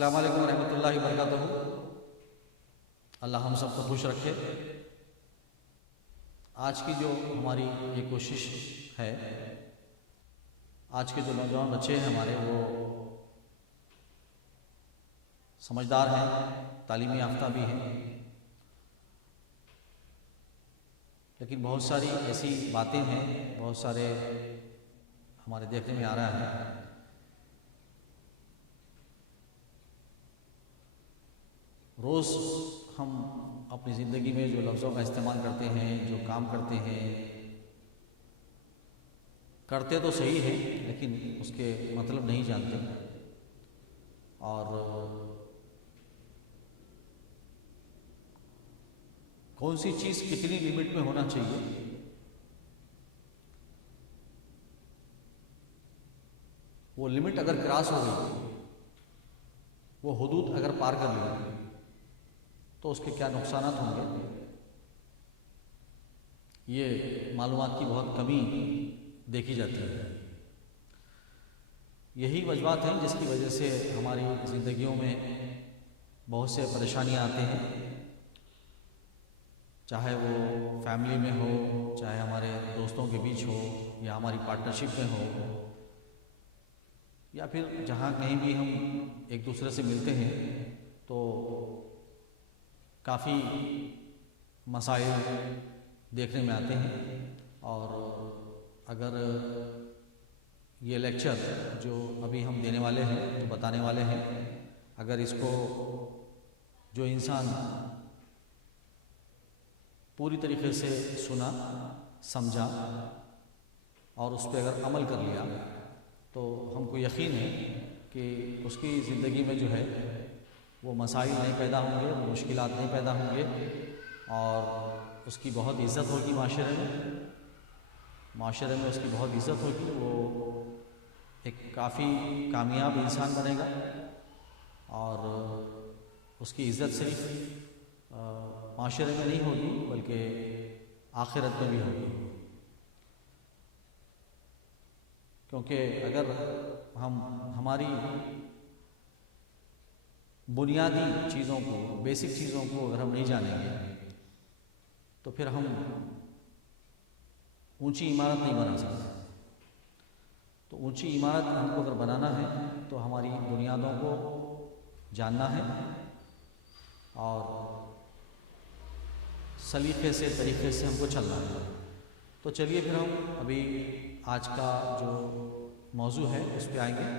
السلام علیکم ورحمۃ اللہ وبرکاتہ۔ اللہ ہم سب کو خوش رکھے۔ آج کی جو ہماری یہ کوشش ہے، آج کے جو نوجوان بچے ہیں ہمارے، وہ سمجھدار ہیں، تعلیمی یافتہ بھی ہیں، لیکن بہت ساری ایسی باتیں ہیں، بہت سارے ہمارے دیکھنے میں آ رہا ہے۔ روز ہم اپنی زندگی میں جو لفظوں کا استعمال کرتے ہیں، جو کام کرتے ہیں، کرتے تو صحیح ہے لیکن اس کے مطلب نہیں جانتے، اور کون سی چیز کتنی لمٹ میں ہونا چاہیے، وہ لمٹ اگر کراس ہو گئی، وہ حدود اگر پار کر لی تو اس کے کیا نقصانات ہوں گے، یہ معلومات کی بہت کمی دیکھی جاتی ہے۔ یہی وجوہات ہیں جس کی وجہ سے ہماری زندگیوں میں بہت سے پریشانیاں آتے ہیں، چاہے وہ فیملی میں ہو، چاہے ہمارے دوستوں کے بیچ ہو، یا ہماری پارٹنرشپ میں ہو، یا پھر جہاں کہیں بھی ہم ایک دوسرے سے ملتے ہیں تو کافی مسائل دیکھنے میں آتے ہیں۔ اور اگر یہ لیکچر جو ابھی ہم دینے والے ہیں، جو بتانے والے ہیں، اگر اس کو جو انسان پوری طریقے سے سنا، سمجھا اور اس پہ اگر عمل کر لیا تو ہم کو یقین ہے کہ اس کی زندگی میں جو ہے وہ مسائل نہیں پیدا ہوں گے، وہ مشکلات نہیں پیدا ہوں گے، اور اس کی بہت عزت ہوگی معاشرے میں اس کی بہت عزت ہوگی، وہ ایک کافی کامیاب انسان بنے گا، اور اس کی عزت صرف معاشرے میں نہیں ہوگی بلکہ آخرت میں بھی ہوگی۔ کیونکہ اگر ہم ہماری بنیادی چیزوں کو، بیسک چیزوں کو اگر ہم نہیں جانیں گے تو پھر ہم اونچی عمارت نہیں بنا سکتے۔ تو اونچی عمارت ہم کو اگر بنانا ہے تو ہماری بنیادوں کو جاننا ہے اور سلیقے سے، طریقے سے ہم کو چلنا ہے۔ تو چلیے پھر ہم ابھی آج کا جو موضوع ہے اس پہ آئیں گے۔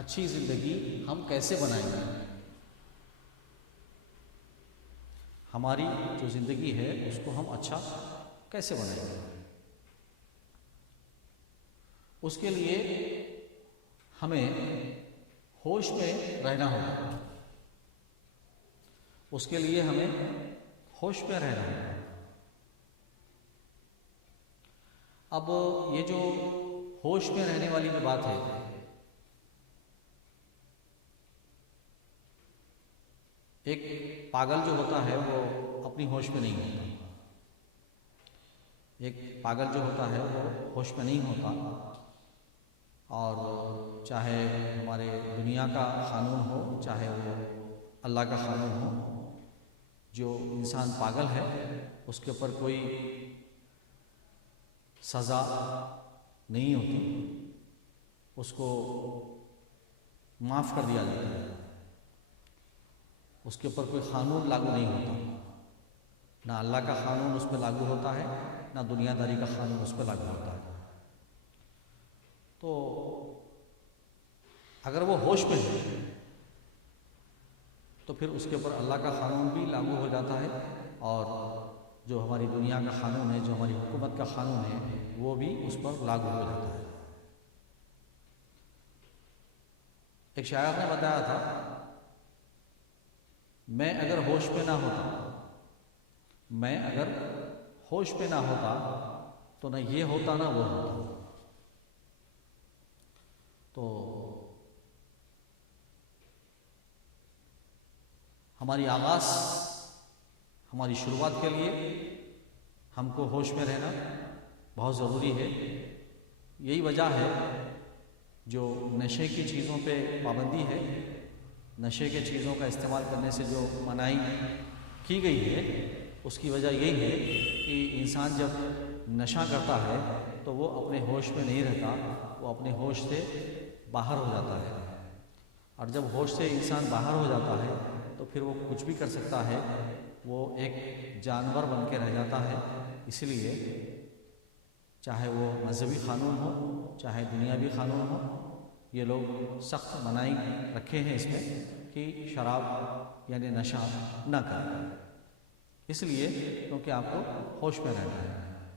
اچھی زندگی ہم کیسے بنائیں گے؟ ہماری جو زندگی ہے اس کو ہم اچھا کیسے بنائیں گے؟ اس کے لیے ہمیں ہوش میں رہنا ہوگا، اس کے لیے ہمیں ہوش میں رہنا ہوگا۔ اب یہ جو ہوش میں رہنے والی جو بات ہے، ایک پاگل جو ہوتا ہے وہ اپنی ہوش میں نہیں ہوتا، ایک پاگل جو ہوتا ہے وہ ہوش میں نہیں ہوتا، اور چاہے ہمارے دنیا کا قانون ہو، چاہے وہ اللہ کا قانون ہو، جو انسان پاگل ہے اس کے اوپر کوئی سزا نہیں ہوتی، اس کو معاف کر دیا جاتا ہے، اس کے اوپر کوئی قانون لاگو نہیں ہوتا، نہ اللہ کا قانون اس پہ لاگو ہوتا ہے، نہ دنیا داری کا قانون اس پہ لاگو ہوتا ہے۔ تو اگر وہ ہوش میں ہے تو پھر اس کے اوپر اللہ کا قانون بھی لاگو ہو جاتا ہے، اور جو ہماری دنیا کا قانون ہے، جو ہماری حکومت کا قانون ہے، وہ بھی اس پر لاگو ہو جاتا ہے۔ ایک شاعر نے بتایا تھا، میں اگر ہوش پہ نہ ہوتا تو نہ یہ ہوتا نہ وہ ہوتا۔ تو ہماری آغاز، ہماری شروعات کے لیے ہم کو ہوش میں رہنا بہت ضروری ہے۔ یہی وجہ ہے جو نشے کی چیزوں پہ پابندی ہے، نشے کے چیزوں کا استعمال کرنے سے جو منائی کی گئی ہے اس کی وجہ یہی ہے کہ انسان جب نشہ کرتا ہے تو وہ اپنے ہوش میں نہیں رہتا، وہ اپنے ہوش سے باہر ہو جاتا ہے، اور جب ہوش سے انسان باہر ہو جاتا ہے تو پھر وہ کچھ بھی کر سکتا ہے، وہ ایک جانور بن کے رہ جاتا ہے۔ اس لیے چاہے وہ مذہبی قانون ہو چاہے دنیاوی قانون ہو، یہ لوگ سخت منائی رکھے ہیں اس میں کہ شراب یعنی نشہ نہ کریں، اس لیے کیونکہ آپ کو ہوش میں رہنا ہے۔